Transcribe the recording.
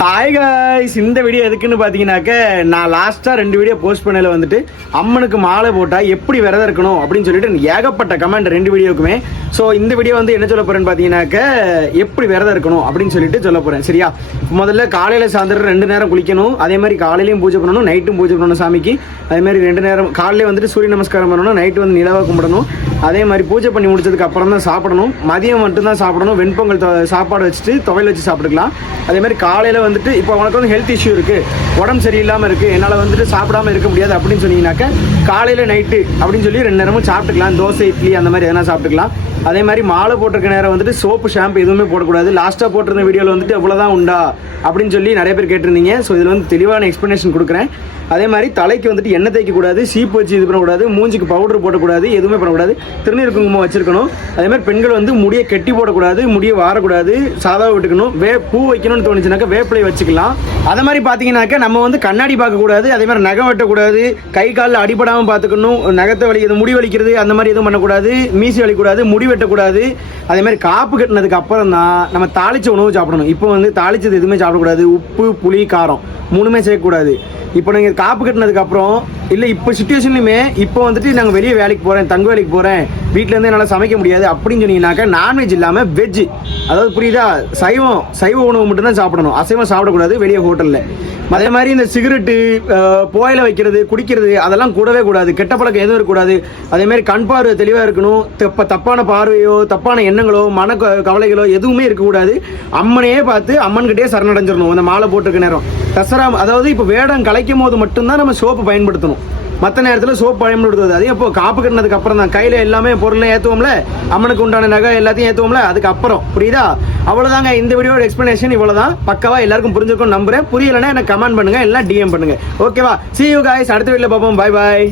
Hi guys, இந்த video எதுக்குன்னு பார்த்தீங்கன்னாக்க நான் லாஸ்ட்டாக 2 வீடியோ போஸ்ட் பண்ணல வந்துட்டு அம்மனுக்கு மாலை போட்டால் எப்படி விரதம் இருக்கணும் அப்படின்னு சொல்லிட்டு ஏகப்பட்ட கமெண்ட் 2 வீடியோக்குமே. ஸோ இந்த வீடியோ வந்து என்ன சொல்ல போகிறேன்னு பார்த்தீங்கன்னாக்க எப்படி விரதம் இருக்கணும் அப்படின்னு சொல்லிட்டு சொல்ல போகிறேன். சரியா? முதல்ல காலையில் சாயந்தரம் 2 நேரம் குளிக்கணும். அதே மாதிரி காலையிலையும் பூஜை பண்ணணும், நைட்டும் பூஜை பண்ணணும் சாமிக்கு. அதே மாதிரி 2 நேரம் காலையிலே வந்துட்டு சூரிய நமஸ்காரம் பண்ணணும், நைட்டு வந்து நிலவை கும்பிடணும். அதே மாதிரி பூஜை பண்ணி முடிச்சதுக்கு அப்புறம் தான் சாப்பிடணும். மதியம் மட்டும்தான் சாப்பிடணும். வெண்பொங்கல் சாப்பாடு வச்சுட்டு துவையல் வச்சு சாப்பிட்டுக்கலாம். அதே மாதிரி காலையில் வந்துட்டு இப்போ உனக்கு வந்து ஹெல்த் இஷ்யூ இருக்குது, உடம்பு சரியில்லாமல் இருக்குது, என்னால் வந்துட்டு சாப்பிடாமல் இருக்க முடியாது அப்படின்னு சொன்னீங்கன்னாக்க காலையில் நைட்டு அப்படின்னு சொல்லி 2 நேரமும் சாப்பிட்டுக்கலாம். தோசை இட்லி அந்த மாதிரி எதனா சாப்பிட்டுக்கலாம். அதே மாதிரி மாலை போட்டிருக்க நேரம் வந்துட்டு சோப்பு ஷாம்பு எதுவுமே போடக்கூடாது. லாஸ்ட்டாக போட்டிருந்த வீடியோவில் வந்துட்டு அவ்வளோதான் உண்டா அப்படின்னு சொல்லி நிறைய பேர் கேட்டிருந்தீங்க. ஸோ இதில் வந்து தெளிவான எக்ஸ்ப்ளனேஷன் கொடுக்குறேன். அதே மாதிரி தலைக்கு வந்துட்டு எண்ணெய் தேய்க்கக்கூடாது, சீப்பு வச்சு இது பண்ணக்கூடாது, மூஞ்சிக்கு பவுடர் போடக்கூடாது, எதுவுமே பண்ணக்கூடாது. திருநீர் குங்குமம் வச்சிருக்கணும். அதே மாதிரி பெண்கள் வந்து முடியை கெட்டி போடக்கூடாது, முடியை வாரக்கூடாது, சாதாவை விட்டுக்கணும். பூ வைக்கணும்னு தோணுச்சுனாக்கா வேப்பிலை வச்சுக்கலாம். அதே மாதிரி பார்த்தீங்கன்னாக்கா நம்ம வந்து கண்ணாடி பார்க்கக்கூடாது. அதே மாதிரி நகம் வெட்டக்கூடாது, கை காலில் அடிபடாமல் பார்த்துக்கணும். நகத்தை வலிக்கிறது, முடி வலிக்கிறது அந்த மாதிரி எதுவும் பண்ணக்கூடாது. மீசி வலிக்கூடாது, முடி வெட்டக்கூடாது. அதே மாதிரி காப்பு கட்டினதுக்கு அப்புறம் தான் நம்ம தாளிச்ச உணவு சாப்பிடணும். இப்போ வந்து தாளிச்சது எதுவுமே சாப்பிடக்கூடாது. உப்பு, புளி, காரம் 3மே சேர்க்கக்கூடாது. இப்போ நீங்கள் காப்பு கட்டினதுக்கு அப்புறம் இல்லை இப்போ சுச்சுவேஷன்லையுமே இப்போ வந்துட்டு நாங்கள் வெளியே வேலைக்கு போகிறேன், தங்க வேலைக்கு போகிறேன், வீட்டிலேருந்து என்னால் சமைக்க முடியாது அப்படின்னு சொன்னீங்கன்னாக்கா நான்வெஜ் இல்லாமல் வெஜ்ஜு, அதாவது புரியுதா, சைவ உணவு மட்டும்தான் சாப்பிடணும். அசைவம் சாப்பிடக்கூடாது வெளியே ஹோட்டலில். அதே மாதிரி இந்த சிகரெட்டு, புகையில வைக்கிறது, குடிக்கிறது அதெல்லாம் கூடவே கூடாது. கெட்ட பழக்கம் எதுவும் இருக்கக்கூடாது. அதேமாதிரி கண் பார்வை தெளிவாக இருக்கணும். தப்பான பார்வையோ தப்பான எண்ணங்களோ மன கவலைகளோ எதுவுமே இருக்கக்கூடாது. அம்மனையே பார்த்து அம்மன்கிட்டயே சரணடைஞ்சிடணும். அந்த மாலை போட்டிருக்க நேரம் தசரா, அதாவது இப்போ வேடம் கலைக்கும் போது மட்டும்தான் நம்ம சோப்பு பயன்படுத்தணும். மற்ற நேரத்தில் சோப்பு பயன்படுத்துவது. அதே இப்போ காப்பு கட்டினதுக்கு அப்புறம் தான் கையில் எல்லாமே பொருளை ஏற்றுவோம்ல, அம்மனுக்கு உண்டான நகை எல்லாத்தையும் ஏற்றுவோம்ல, அதுக்கப்புறம். புரியுதா? அவ்வளோதாங்க இந்த வீடியோட எக்ஸ்பிளனேஷன். இவ்வளோதான். பக்கவா எல்லாருக்கும் புரிஞ்சுக்கும் நம்புறேன். புரியலைன்னா எனக்கு கமெண்ட் பண்ணுங்க, எல்லாம் டிஎம் பண்ணுங்க. ஓகேவா? See you guys, அடுத்த வீடியோவில் பார்ப்போம். Bye bye.